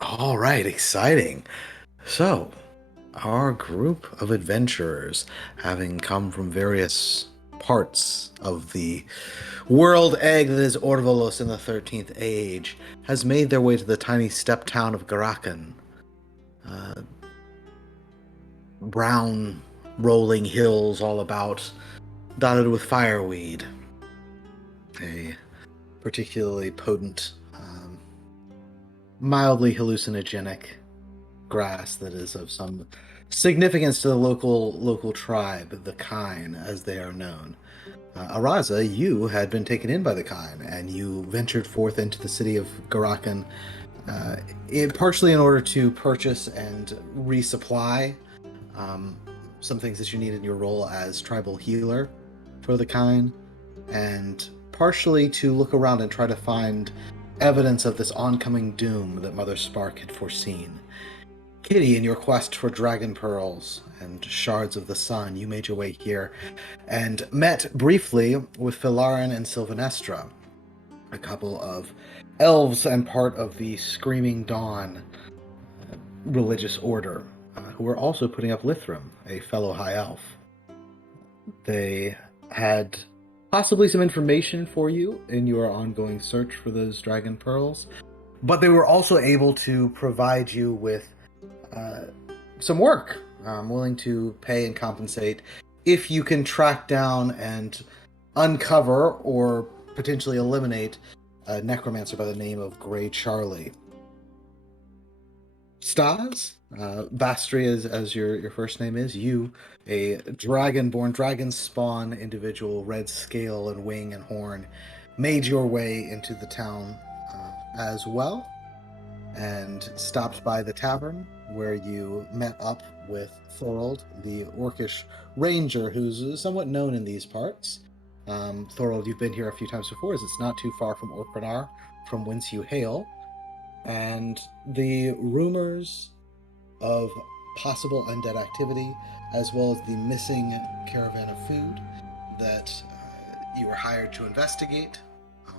All right, exciting. So, our group of adventurers, having come from various parts of the world egg that is Orvalos in the 13th age, has made their way to the tiny steppe town of Garakan. Uh, Brown, rolling hills all about, dotted with fireweed. A particularly potent, mildly hallucinogenic grass that is of some significance to the local tribe, the Kine, as they are known. Araza, you had been taken in by the Kine, and you ventured forth into the city of Garakan, partially in order to purchase and resupply um, some things that you need in your role as tribal healer for the Kine, and partially to look around and try to find evidence of this oncoming doom that Mother Spark had foreseen. Kitty, in your quest for dragon pearls and shards of the sun, you made your way here and met briefly with Philarin and Sylvanestra, a couple of elves and part of the Screaming Dawn religious order, who were also putting up Lithram, a fellow high elf. They had possibly some information for you in your ongoing search for those dragon pearls, but they were also able to provide you with uh, some work. I'm willing to pay and compensate if you can track down and uncover or potentially eliminate a necromancer by the name of Grey Charlie. Stas, Bastri, as your first name is, you, a dragon-born, dragon spawn individual, red scale and wing and horn, made your way into the town as well, and stopped by the tavern where you met up with Thorold, the orcish ranger, who's somewhat known in these parts. Thorold, you've been here a few times before, as it's not too far from Orkrenar, from whence you hail, and the rumors of possible undead activity, as well as the missing caravan of food that you were hired to investigate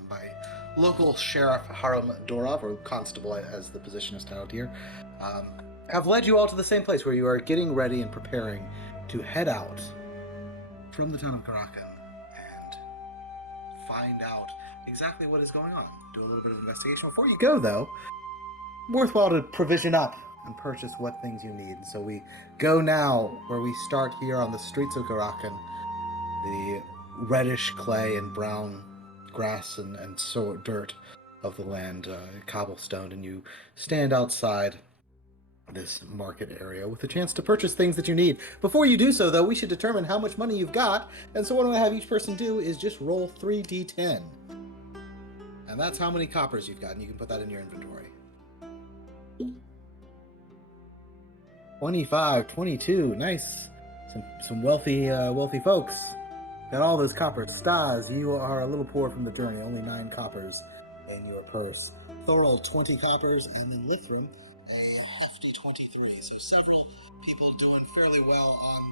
by local Sheriff Haram Dorov, or Constable as the position is titled here, um, have led you all to the same place where you are getting ready and preparing to head out from the town of Karakan and find out exactly what is going on. Do a little bit of investigation. Before you go, though, worthwhile to provision up and purchase what things you need. So we go now where we start here on the streets of Garakan, the reddish clay and brown grass and so dirt of the land, cobblestone, and you stand outside this market area with a chance to purchase things that you need. Before you do so, though, we should determine how much money you've got, and so what I'm going to have each person do is just roll 3d10. And that's how many coppers you've got, and you can put that in your inventory. 25, 22, nice. Some wealthy folks. Got all those coppers. Stas, you are a little poor from the journey. Only 9 coppers in your purse. Thorol, 20 coppers, and then Lithram, a hefty 23. So several people doing fairly well on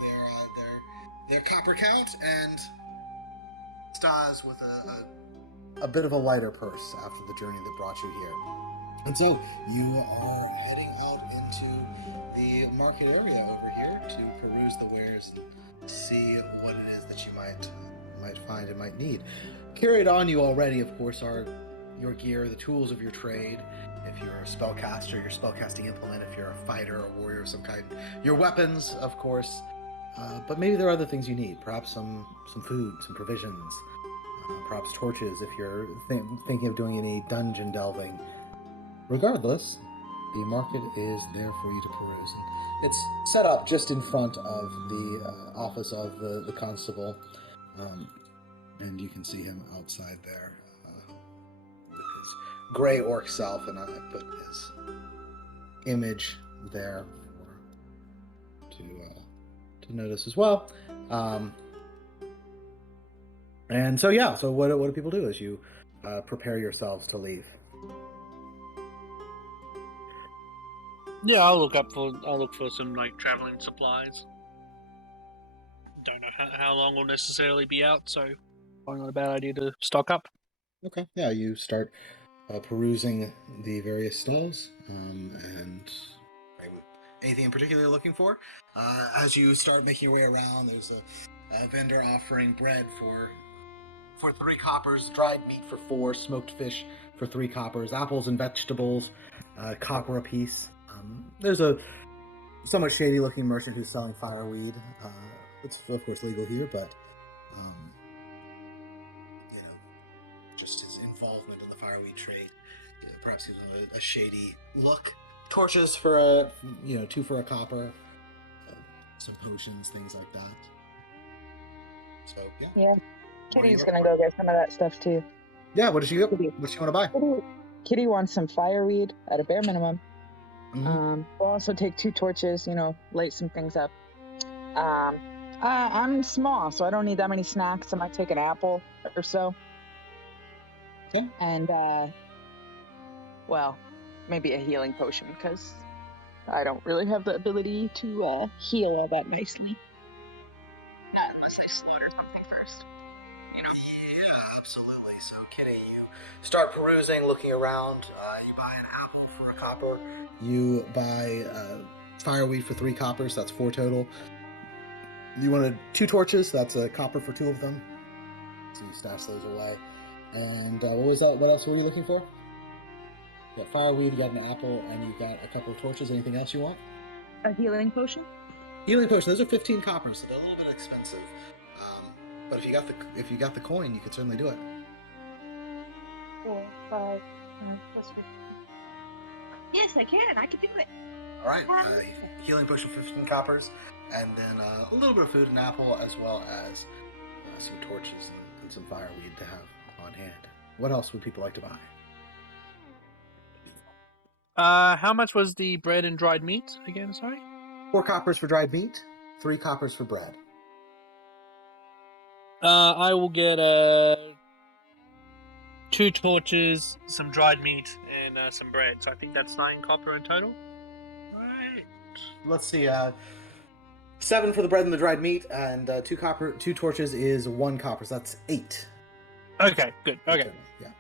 their copper count, and Stas with a bit of a lighter purse after the journey that brought you here. And so you are heading out into the market area over here to peruse the wares and see what it is that you might find and might need. Carried on you already, of course, are your gear, the tools of your trade. If you're a spellcaster, your spellcasting implement. If you're a fighter or warrior of some kind, your weapons, of course. But maybe there are other things you need. Perhaps some food, some provisions. Perhaps torches if you're thinking of doing any dungeon delving. Regardless, the market is there for you to peruse. And it's set up just in front of the office of the constable, um, and you can see him outside there with his gray orc self, and I put his image there to notice as well. And so yeah, so what do people do as you prepare yourselves to leave? Yeah, I'll look for some like traveling supplies. Don't know how long we'll necessarily be out, so probably not a bad idea to stock up. Okay, yeah, you start. perusing the various stalls, and anything in particular you're looking for. As you start making your way around, there's a vendor offering bread for 3 coppers, dried meat for 4, smoked fish for 3 coppers, apples and vegetables, copper apiece. There's a somewhat shady-looking merchant who's selling fireweed. It's of course legal here, but just his involvement in the fireweed trade, perhaps he's a shady look. Torches for 2 for a copper, some potions, things like that. So yeah. Yeah. Kitty's gonna go get some of that stuff too. Yeah, what does she Kitty. what does she want to buy? Kitty wants some fireweed at a bare minimum. Mm-hmm. We'll also take 2 torches, light some things up. I'm small, so I don't need that many snacks. I might take an apple or so. Okay. And, maybe a healing potion, because I don't really have the ability to heal all that nicely. Not unless I slaughter something first. Yeah, absolutely. So, Kitty, you start perusing, looking around. You buy an apple for a copper. You buy fireweed for 3 coppers. That's 4 total. You wanted 2 torches. That's a copper for 2 of them. So you stash those away. And what was that? What else were you looking for? You got fireweed, you got an apple, and you got a couple of torches. Anything else you want? A healing potion? Healing potion. Those are 15 coppers, so they're a little bit expensive. But if you got the coin, you could certainly do it. 4, 5, plus 15. Yes, I can. I can do it. All right. Healing potion for 15 coppers, and then a little bit of food, an apple, as well as some torches and some fireweed to have on hand. What else would people like to buy? How much was the bread and dried meat again? Sorry. 4 coppers for dried meat, 3 coppers for bread. I will get 2 torches, some dried meat, and some bread. So I think that's 9 copper in total. Right. Let's see. 7 for the bread and the dried meat, and 2 torches is 1 copper. So that's 8. Okay. Good. Okay. Yeah.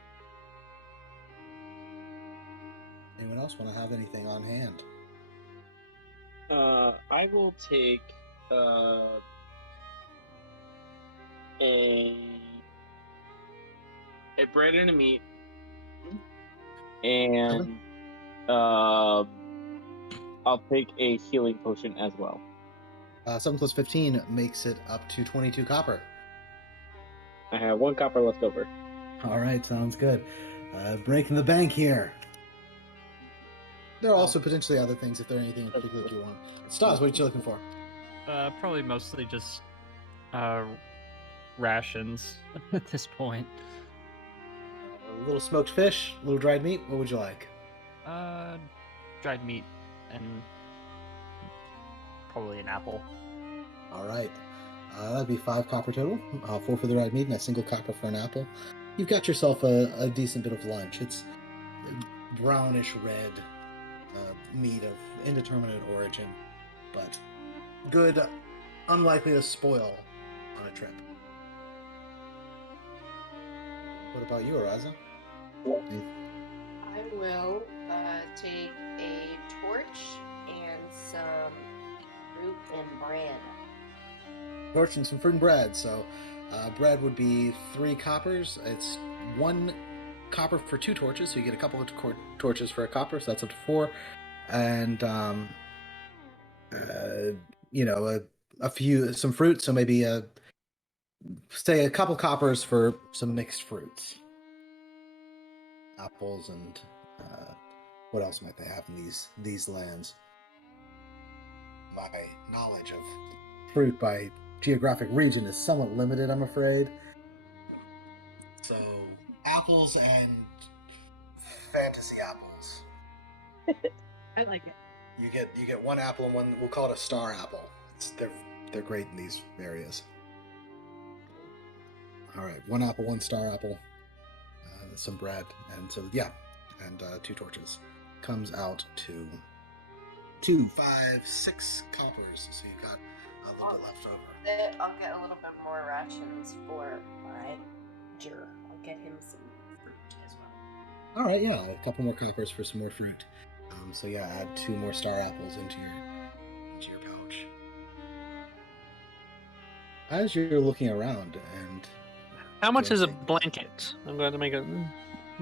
Anyone else want to have anything on hand? I will take a bread and a meat, and I'll take a healing potion as well. 7 plus 15 makes it up to 22 copper. I have 1 copper left over. All right, sounds good. Breaking the bank here. There are also potentially other things if there are anything in particular that you want. Stas, what are you looking for? Probably mostly just rations at this point. A little smoked fish, a little dried meat. What would you like? Dried meat and probably an apple. All right. That'd be 5 copper total. 4 for the dried meat and a single copper for an apple. You've got yourself a decent bit of lunch. It's brownish red meat of indeterminate origin, but good, unlikely to spoil on a trip. What about you, Araza? I will take a torch and some fruit and bread. Torch and some fruit and bread. So bread would be 3 coppers. It's 1 copper for 2 torches, so you get a couple of torches for a copper, so that's up to 4. And some fruit, so maybe say a couple coppers for some mixed fruits, apples, and what else might they have in these lands? My knowledge of fruit by geographic region is somewhat limited, I'm afraid. So apples and fantasy apples. I like it. You get 1 apple and 1, we'll call it a star apple. They're great in these areas. All right, 1 apple, 1 star apple, some bread, and so yeah, and 2 torches comes out to 2, 5, 6 coppers. So you've got a little bit left over. I'll get a little bit more rations for my Jur. I'll get him some fruit as well. All right, yeah, a couple more coppers for some more fruit. So yeah, add 2 more star apples into your pouch. As you're looking around, and How much is a Guessing. blanket? I'm going to make a.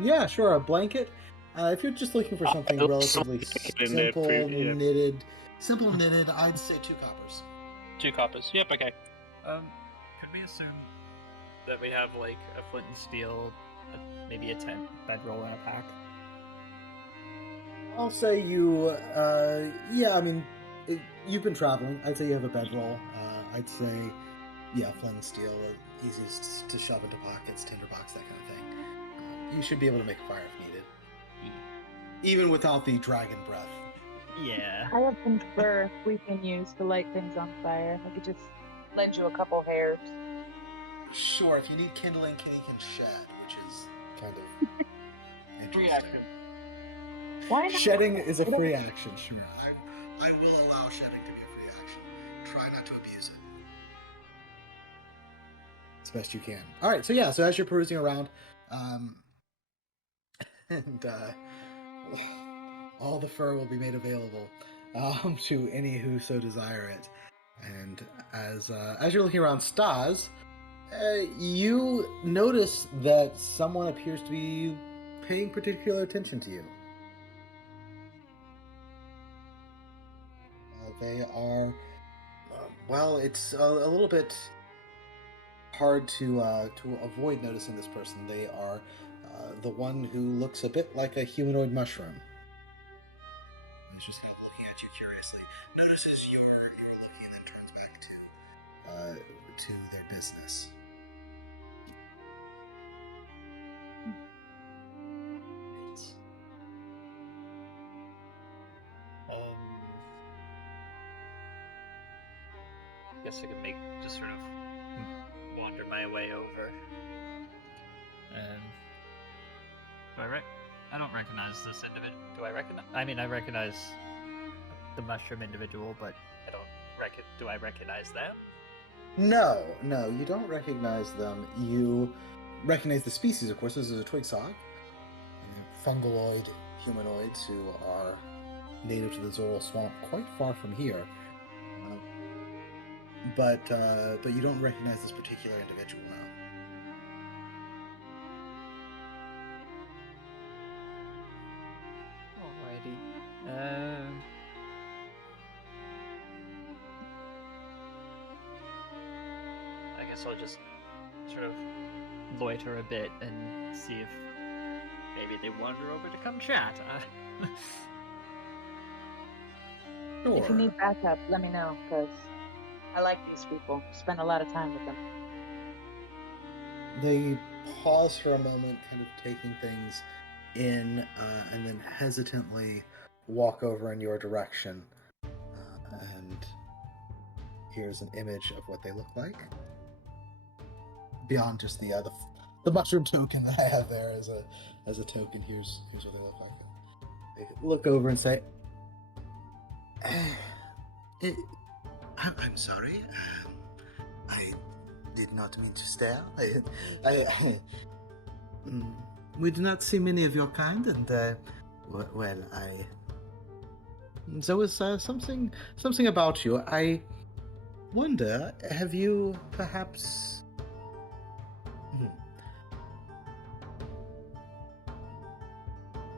yeah, sure, a blanket. If you're just looking for something I'll relatively slip it in there simple, yeah. knitted, I'd say 2 coppers. 2 coppers. Yep. Okay. Could we assume that we have like a flint and steel, maybe a tent, bedroll, and a pack? I'll say you, yeah, I mean, you've been traveling. I'd say you have a bedroll. I'd say, yeah, flint and steel, easiest to shove into pockets, tinderbox, that kind of thing. You should be able to make a fire if needed. Even without the dragon breath. Yeah. I have some fur we can use to light things on fire. I could just lend you a couple hairs. Sure, if you need kindling, Kenny can shed, which is kind of Free interesting. action. Why not? Shedding is a free action, sure. I will allow shedding to be a free action. Try not to abuse it. As best you can. Alright, so yeah, so as you're perusing around, and all the fur will be made available to any who so desire it. And as you're looking around Stas, you notice that someone appears to be paying particular attention to you. They are, well, it's a little bit hard to avoid noticing this person. They are the one who looks a bit like a humanoid mushroom. He's just kind of looking at you curiously. Notices you're looking and then turns back to their business. Guess I could just sort of wander my way over. I don't recognize this individual. Do I recognize? I mean, I recognize the mushroom individual, but do I recognize them? No, you don't recognize them. You recognize the species, of course. This is a twig sog. Fungoid humanoids who are native to the Zoral Swamp, quite far from here. But you don't recognize this particular individual now. Alrighty. I guess I'll just sort of loiter a bit and see if maybe they wander over to come chat. Sure. If you need backup, let me know, because I like these people. Spend a lot of time with them. They pause for a moment, kind of taking things in, and then hesitantly walk over in your direction. And here's an image of what they look like. Beyond just the mushroom token that I have there as a token, here's what they look like. They look over and say, I'm sorry. I did not mean to stare. We do not see many of your kind, and there was something about you. I wonder, have you perhaps?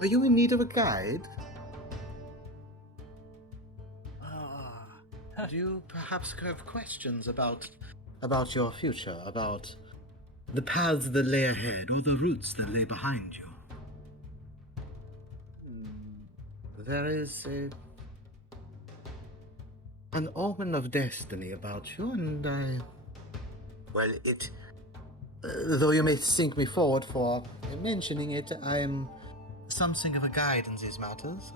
Are you in need of a guide? Do you perhaps have questions about your future, about the paths that lay ahead, or the routes that lay behind you? There is an omen of destiny about you, and though you may think me forward for mentioning it, I am something of a guide in these matters.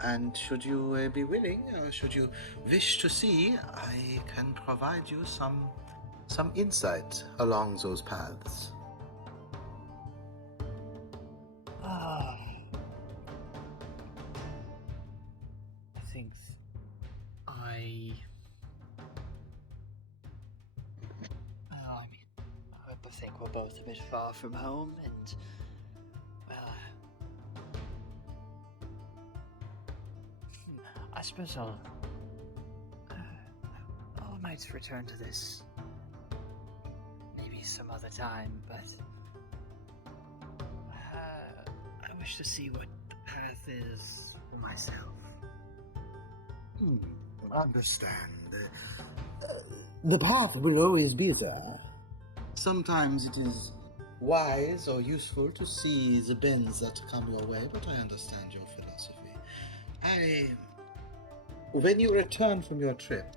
And should you be willing, or should you wish to see, I can provide you some insight along those paths. I think I think we're both a bit far from home, and well, I suppose I might return to this maybe some other time, but I wish to see what the path is for myself. Understand. The path will always be there. Sometimes it is wise or useful to see the bends that come your way, but I understand your philosophy. When you return from your trip,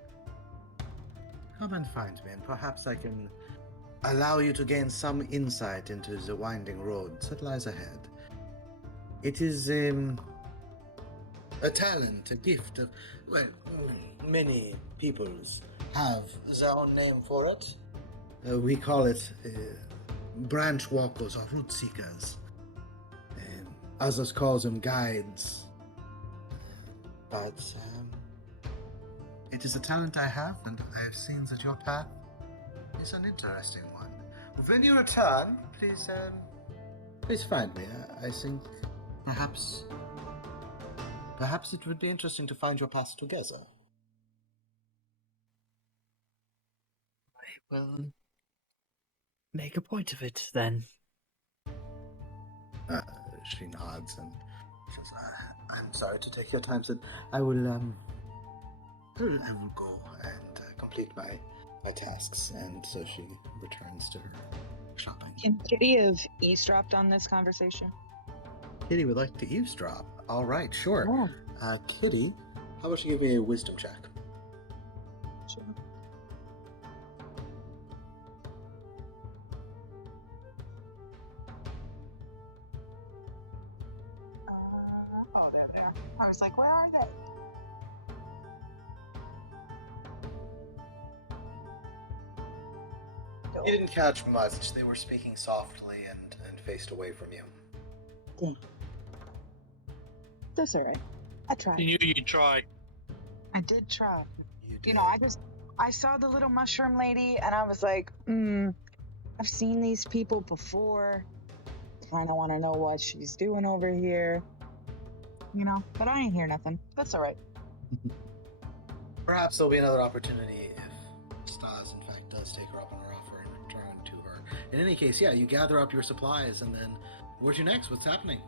come and find me, and perhaps I can allow you to gain some insight into the winding road that lies ahead. It is a talent, a gift of, well, many peoples have their own name for it. We call it branch walkers or root seekers. Others call them guides. But it is a talent I have, and I have seen that your path is an interesting one. When you return, please find me. I think perhaps it would be interesting to find your paths together. I will make a point of it then. She nods and says, "I'm sorry to take your time, and I will go and complete my tasks." And so she returns to her shopping. Can Kitty have eavesdropped on this conversation? Kitty would like to eavesdrop. All right, sure. Yeah. Kitty, how about you give me a wisdom check? Sure. There they are. I was like, where are they? You didn't catch much. They were speaking softly and faced away from you. That's all right. I tried. You try. I did try. You know, I saw the little mushroom lady, and I was like, I've seen these people before. Kind of want to know what she's doing over here. But I ain't hear nothing. That's all right. Perhaps there'll be another opportunity if Stas, in fact, does take her up on her offer and return to her. In any case, yeah, you gather up your supplies, and then where's your next? What's happening?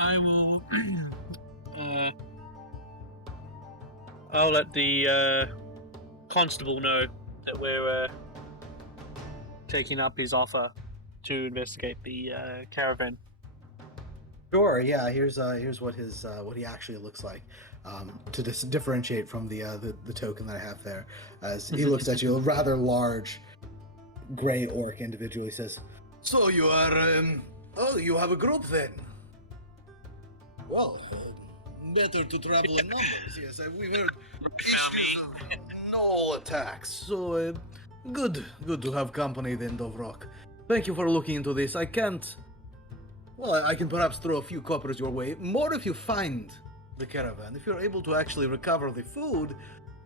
I will. I'll let the constable know that we're taking up his offer to investigate the caravan. Sure. Yeah. Here's what his what he actually looks like. To differentiate from the token that I have there, as he looks at you, a rather large, gray orc individual. He says, "So you are you have a group then? Well, better to travel in numbers. Yes, we've heard issues of no attacks. So good to have company then, Dovrok. Thank you for looking into this. I can perhaps throw a few coppers your way. More if you find the caravan. If you're able to actually recover the food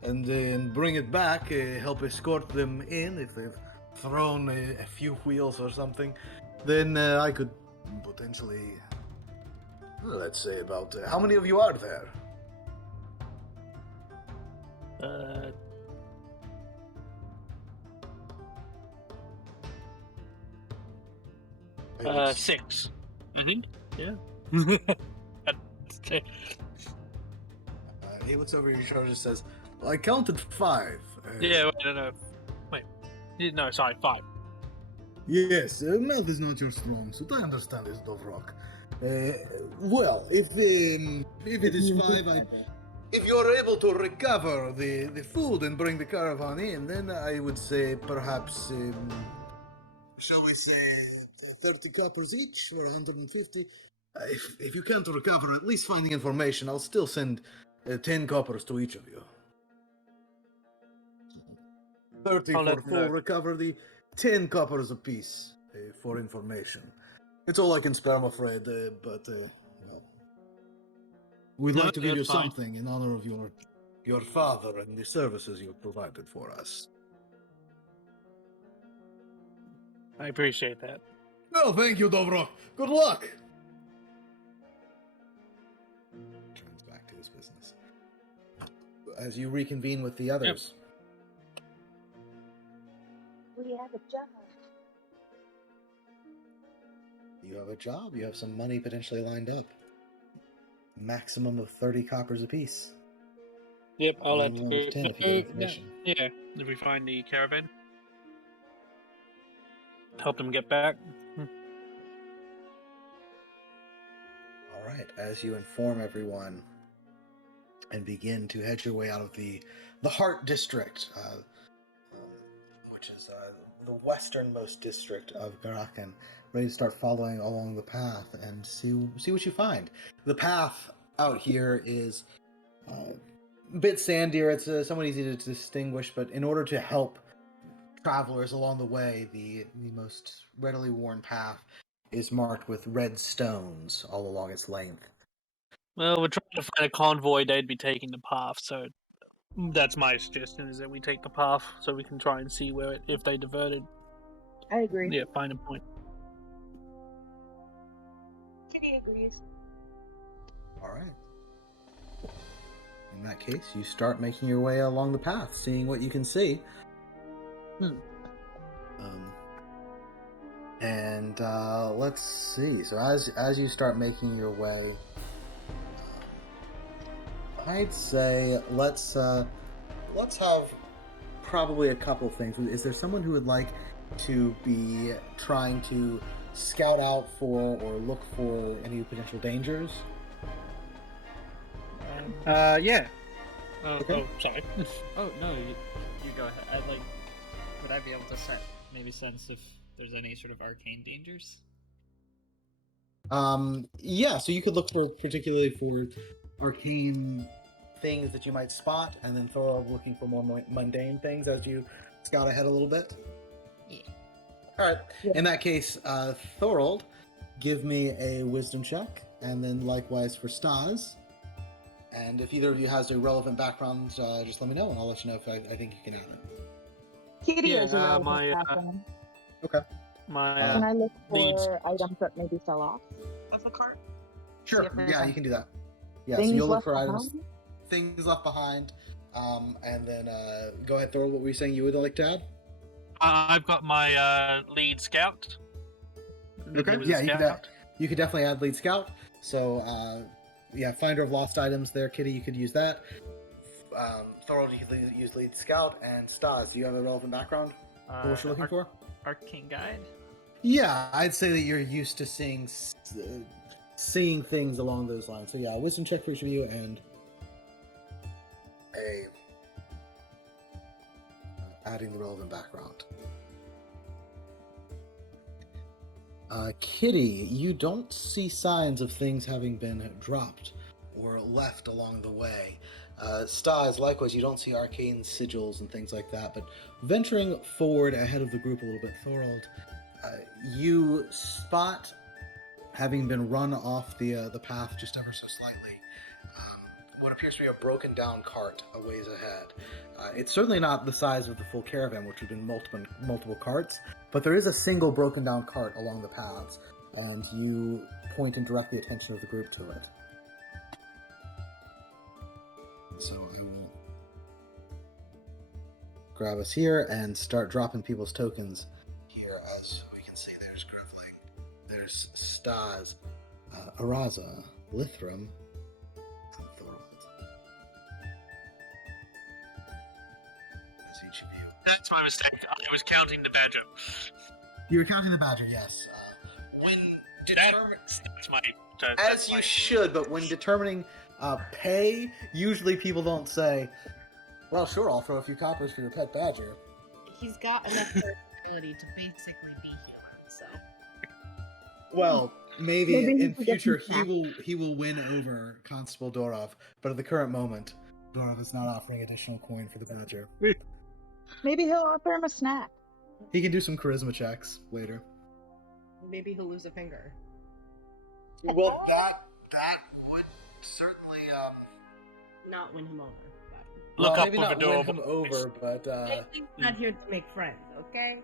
and then bring it back, help escort them in if they've thrown a few wheels or something, then I could potentially, let's say about, how many of you are there? 6. Yeah. He looks over your shoulder and says, "I counted 5. Yeah, wait, no, sorry, 5. Yes, math is not your strong suit. I understand this, Dovrok. Well, if it is 5, if you're able to recover the food and bring the caravan in, then I would say perhaps, shall we say, 30 coppers each for 150. If you can't recover, at least finding information, I'll still send 10 coppers to each of you. 30 for full recovery, 10 coppers apiece for information. It's all I can spare, I'm afraid, but we'd like to give you something in honor of your father and the services you've provided for us. I appreciate that. Well, thank you, Dobrok. Good luck. Turns back to his business. As you reconvene with the others. We have a job. You have a job. You have some money potentially lined up. Maximum of 30 coppers apiece. Yep, I'll have Minimum to. of 10 if you get information. Yeah, if we find the caravan, help them get back. All right. As you inform everyone and begin to head your way out of the Heart District, which is the westernmost district of Garakan, ready to start following along the path and see what you find. The path out here is a bit sandier. It's somewhat easy to distinguish, but in order to help travelers along the way, the most readily worn path is marked with red stones all along its length. Well, we're trying to find a convoy. They'd be taking the path, so that's my suggestion: is that we take the path so we can try and see if they diverted. I agree. Yeah, find a point. Kitty agrees. All right. In that case, you start making your way along the path, seeing what you can see. Let's see. So as you start making your way, I'd say let's have probably a couple things. Is there someone who would like to be trying to scout out for or look for any potential dangers? Yeah. Okay. Oh, sorry. Oh no, you go ahead. Would I be able to maybe sense if there's any sort of arcane dangers? Yeah. So you could look particularly for arcane things that you might spot, and then Thorold looking for more mundane things as you scout ahead a little bit. Yeah. All right. Yeah. In that case, Thorold, give me a wisdom check, and then likewise for Stas. And if either of you has a relevant background, just let me know, and I'll let you know if I think you can add it. Kitty Yeah, is a relevant my, background. Okay. Can I look leads. for items that maybe fell off of the cart? Sure. Yeah, you can do that. Yeah. Things so you'll look left for behind? items, things left behind, and then go ahead, Thorold. What were you saying you would like to add? I've got my lead scout. Okay. Yeah, you could definitely add lead scout. So, finder of lost items there, Kitty. You could use that. Thorold, you could use lead scout, and Stas, do you have a relevant background for what you're looking for? Arcane guide. Yeah, I'd say that you're used to seeing things along those lines. So yeah, wisdom check for each of you, and adding the relevant background. Kitty, you don't see signs of things having been dropped or left along the way. Stas, likewise, you don't see arcane sigils and things like that, but venturing forward ahead of the group a little bit, Thorold, you spot, having been run off the path just ever so slightly, what appears to be a broken down cart a ways ahead. It's certainly not the size of the full caravan, which would have been multiple carts, but there is a single broken down cart along the paths, and you point and direct the attention of the group to it. So I will grab us here and start dropping people's tokens here. As we can see, there's Griffling, there's Stas, Araza, Lithram, and Thorold. That's each of you. That's my mistake. I was counting the badger. You were counting the badger, yes. As you should, but when determining pay, usually people don't say, well, sure, I'll throw a few coppers for your pet badger. He's got enough personality to basically be human, so. Well, maybe in future some he will win over Constable Dorov, but at the current moment, Dorov is not offering additional coin for the badger. Maybe he'll offer him a snack. He can do some charisma checks later. Maybe he'll lose a finger. Well, that would certainly Not win him over. Look up maybe with not a door. win him over, but He's not here to make friends, okay?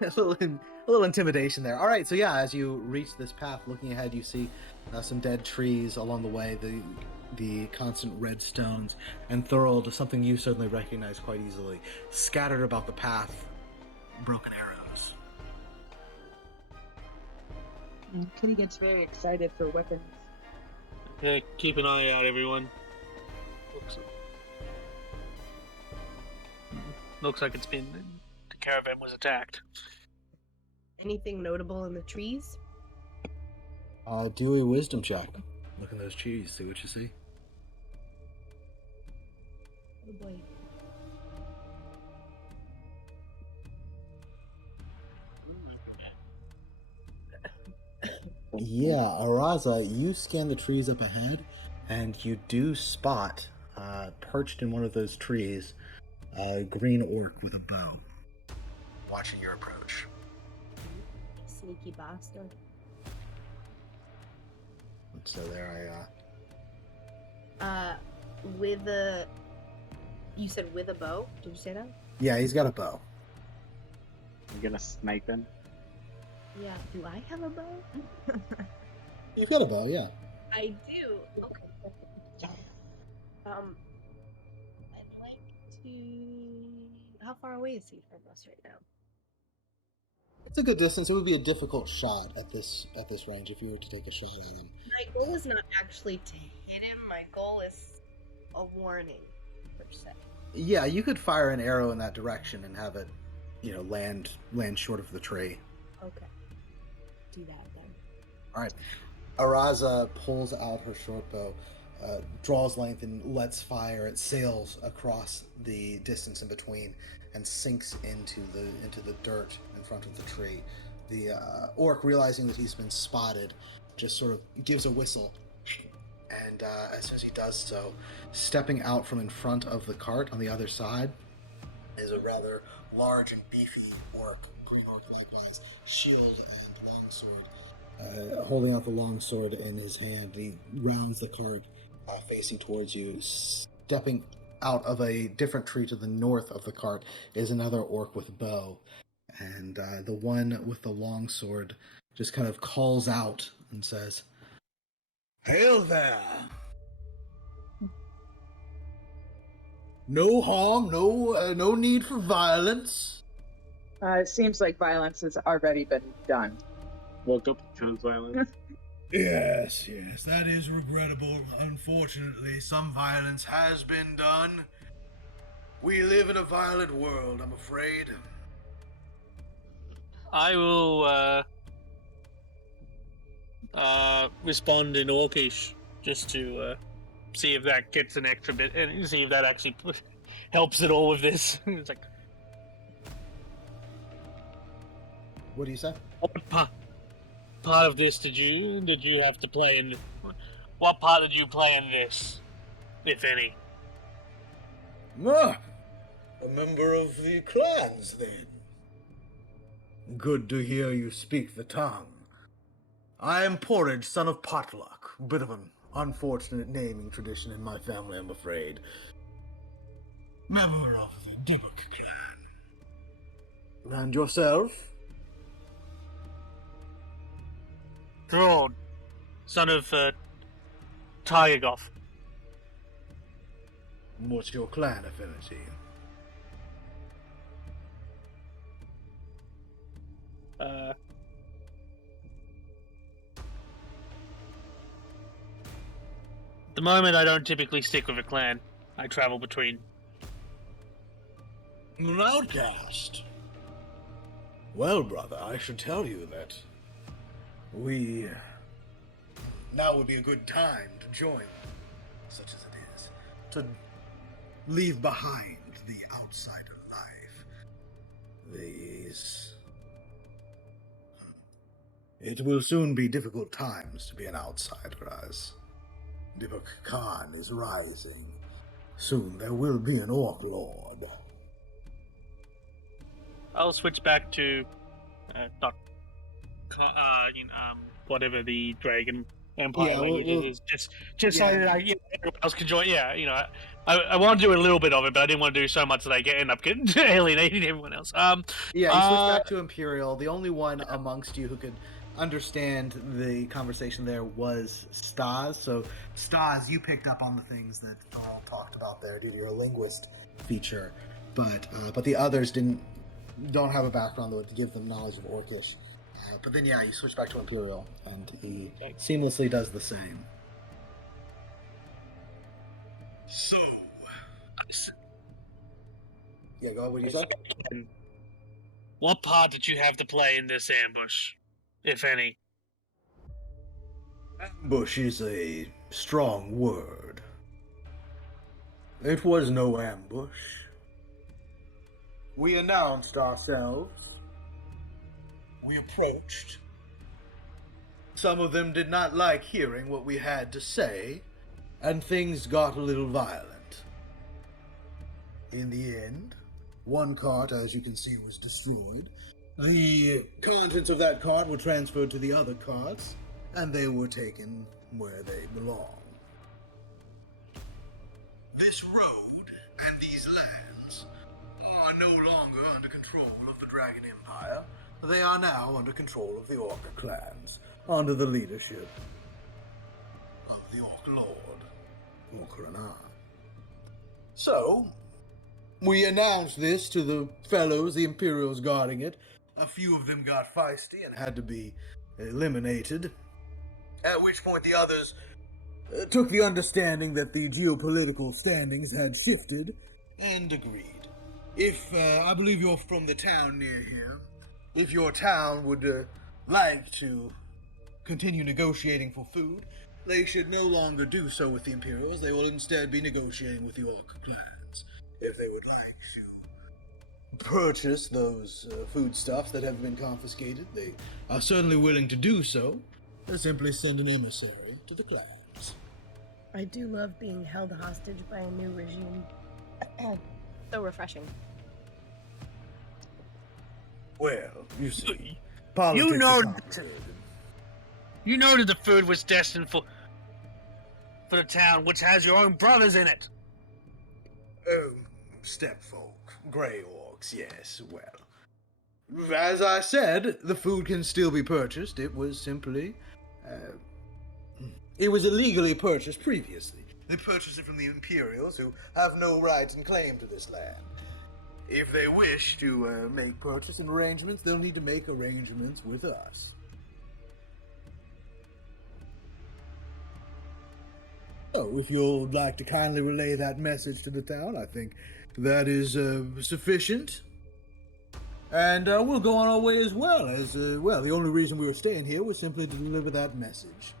a little intimidation there. All right, so yeah, as you reach this path, looking ahead, you see some dead trees along the way, the constant red stones, and Thorold, something you certainly recognize quite easily, scattered about the path, broken arrows. Kitty gets very excited for weapons. Keep an eye out, everyone. Looks like it's been... The caravan was attacked. Anything notable in the trees? Do a wisdom check. Look at those trees, see what you see. Oh boy. Yeah, Araza, you scan the trees up ahead, and you do spot, perched in one of those trees, a green orc with a bow, watching your approach. Sneaky bastard. So there With a... You said with a bow? Did you say that? Yeah, he's got a bow. I'm gonna snipe him. Yeah. Do I have a bow? You've got a bow, yeah. I do. Okay. Perfect. I'd like to... How far away is he from us right now? It's a good distance. It would be a difficult shot at this range if you were to take a shot at him. My goal is not actually to hit him. My goal is a warning, per se. Yeah, you could fire an arrow in that direction and have it, land short of the tree. Okay. Do that then. All right. Araza pulls out her short bow, draws length, and lets fire. It sails across the distance in between and sinks into the dirt in front of the tree. The orc, realizing that he's been spotted, just sort of gives a whistle. And as soon as he does so, stepping out from in front of the cart on the other side is a rather large and beefy orc, green orc likewise, shield and longsword. Holding out the longsword in his hand, he rounds the cart, facing towards you. Stepping out of a different tree to the north of the cart is another orc with a bow. And the one with the longsword just kind of calls out and says, "Hail there! No harm, no need for violence." It seems like violence has already been done. Woke up to violence. Yes, that is regrettable. Unfortunately, some violence has been done. We live in a violent world, I'm afraid. I will respond in Orcish just to see if that gets an extra bit and see if that actually helps at all with this. It's like, What do you say? what part of this did you have to play in? What part did you play in this, if any? A member of the clans, then. Good to hear you speak the tongue. I am Porridge, son of Potluck. Bit of an unfortunate naming tradition in my family, I'm afraid. Member of the Dybbuk clan. And yourself? Thrord, son of Tygoth. What's your clan affinity? At the moment, I don't typically stick with a clan. I travel between. An outcast. Well, brother, I should tell you that now would be a good time to join, such as it is, to leave behind the outsider life. It will soon be difficult times to be an outsider, as Dybbuk Khan is rising. Soon there will be an Orc Lord. I'll switch back to whatever the dragon Empire Yeah, like we'll- it we'll- is. Just yeah. so that everyone else can join. Yeah, I want to do a little bit of it, but I didn't want to do so much that I end up getting alienating everyone else. Yeah, you switch back to Imperial. The only one amongst you who could understand the conversation there was Stas. So, Stas, you picked up on the things that Thorol talked about there due to your linguist feature, but the others don't have a background that would give them knowledge of Orcish. But then, yeah, you switch back to Imperial, and he seamlessly does the same. So, Yeah, go ahead. What you said? What part did you have to play in this ambush, if any? Ambush is a strong word. It was no ambush. We announced ourselves. We approached. Some of them did not like hearing what we had to say, and things got a little violent. In the end, one cart, as you can see, was destroyed. The contents of that cart were transferred to the other carts, and they were taken where they belong. This road and these lands are no longer under control of the Dragon Empire. They are now under control of the Orca clans, under the leadership of the Orc Lord, Orcranar. So, we announced this to the fellows, the Imperials guarding it. A few of them got feisty and had to be eliminated. At which point the others took the understanding that the geopolitical standings had shifted and agreed. If, I believe you're from the town near here, if your town would like to continue negotiating for food, they should no longer do so with the Imperials. They will instead be negotiating with the Orc clans. If they would like to purchase those foodstuffs that have been confiscated, they are certainly willing to do so. They simply send an emissary to the clans. I do love being held hostage by a new regime. So refreshing. Well, you see, politics You know- is complicated. You know that the food was destined for the town, which has your own brothers in it. Oh, stepfolk, grey orcs, yes, well. As I said, the food can still be purchased. It was simply, it was illegally purchased previously. They purchased it from the Imperials, who have no right and claim to this land. If they wish to make purchasing arrangements, they'll need to make arrangements with us. Oh, if you'll like to kindly relay that message to the town, I think that is sufficient. And we'll go on our way as well. The only reason we were staying here was simply to deliver that message.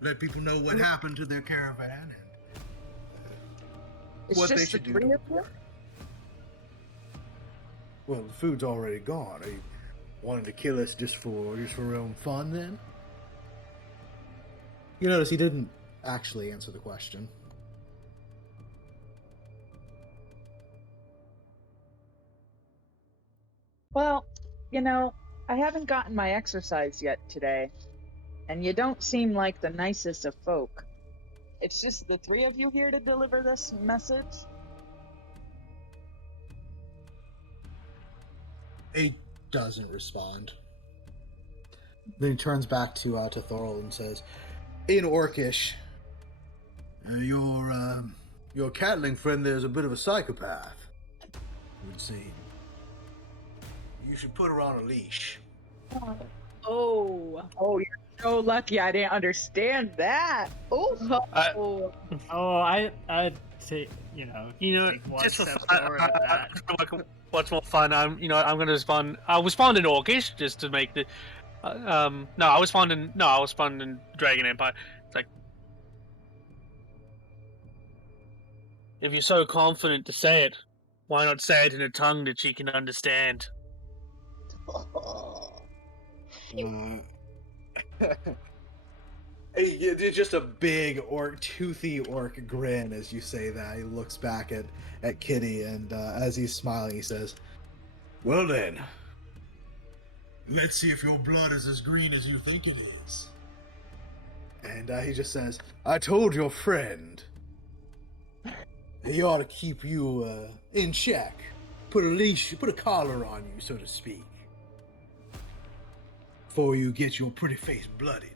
Let people know what happened to their caravan and It's what just they should the do. three of you? Well, the food's already gone. Are you wanting to kill us just for your own fun, then? You notice he didn't actually answer the question. Well, I haven't gotten my exercise yet today, and you don't seem like the nicest of folk. It's just the three of you here to deliver this message? He doesn't respond. Then he turns back to Thorol and says, in Orcish, your catling friend there's a bit of a psychopath, it would seem. You should put her on a leash. Oh. Oh, you're so lucky I didn't understand that. Oh, Oh, I'd say, take one just for step fun, forward at that. what's more fun? I'm going to respond. I'll respond in Orcish just to make the. I'll respond in Dragon Empire. It's like, if you're so confident to say it, why not say it in a tongue that she can understand? It's just a big toothy orc grin as you say that. He looks back at Kitty, and as he's smiling, he says, "Well then, let's see if your blood is as green as you think it is." And he just says, I told your friend he ought to keep you in check. Put a leash, put a collar on you, so to speak. Before you get your pretty face bloodied.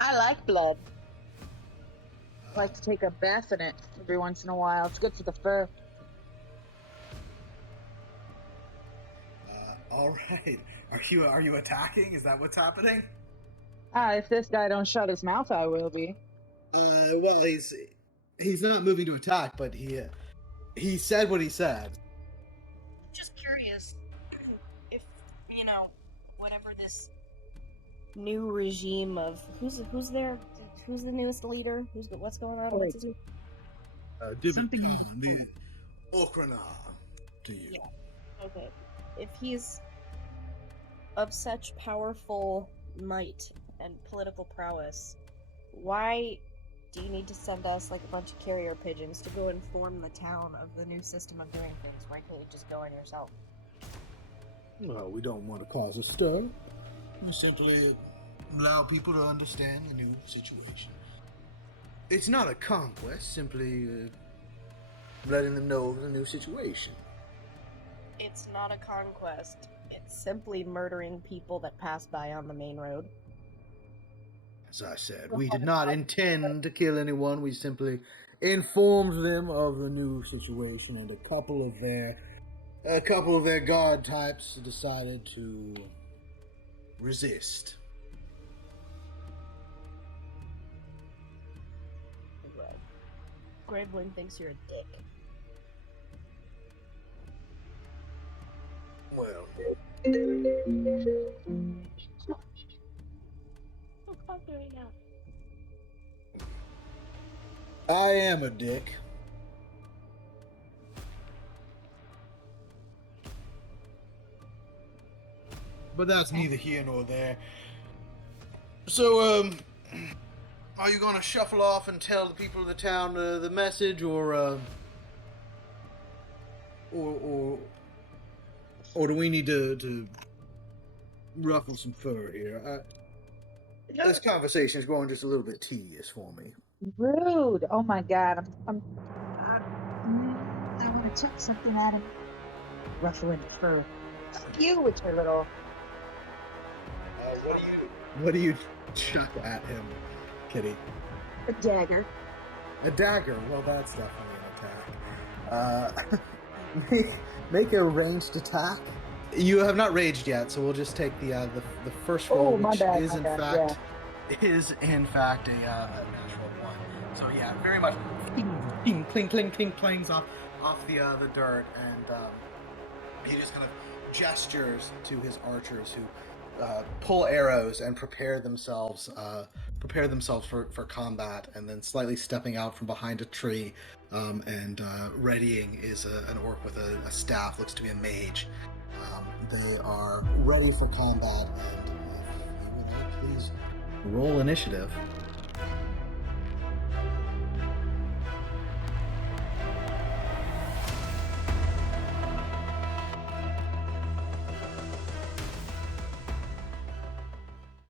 I like blood. I like to take a bath in it every once in a while. It's good for the fur. All right. Are you attacking? Is that what's happening? If this guy don't shut his mouth, I will be. Well, he's not moving to attack, but he said what he said. Just curious if, whatever this new regime of who's there? Who's the newest leader? What's going on? What's his name? Something. Okrana to you. Yeah. Okay. If he's of such powerful might and political prowess, why do you need to send us like a bunch of carrier pigeons to go inform the town of the new system of doing things? Why can't you just go in yourself? Well, we don't want to cause a stir. We simply allow people to understand the new situation. It's not a conquest, simply letting them know the new situation. It's not a conquest. It's simply murdering people that pass by on the main road. As I said, we did not intend to kill anyone. We simply informed them of the new situation, and a couple of their guard types decided to resist. Graveling thinks you're a dick. Well, I am a dick. But that's neither here nor there. So, are you gonna shuffle off and tell the people of the town the message, or do we need to ruffle some fur here? This conversation is growing just a little bit tedious for me. Rude. Oh my god. I want to chuck something at him. Ruffling fur. You with your little. What do you chuck at him, Kitty? A dagger. A dagger. Well, that's definitely an attack. Make a ranged attack. You have not raged yet, so we'll just take the first roll, which is in fact a natural one. So yeah, very much cling cling cling cling clangs off the dirt, and he just kind of gestures to his archers who pull arrows and prepare themselves for combat, and then slightly stepping out from behind a tree and readying is an orc with a staff, looks to be a mage. They are ready for combat, and if you would like, please roll initiative.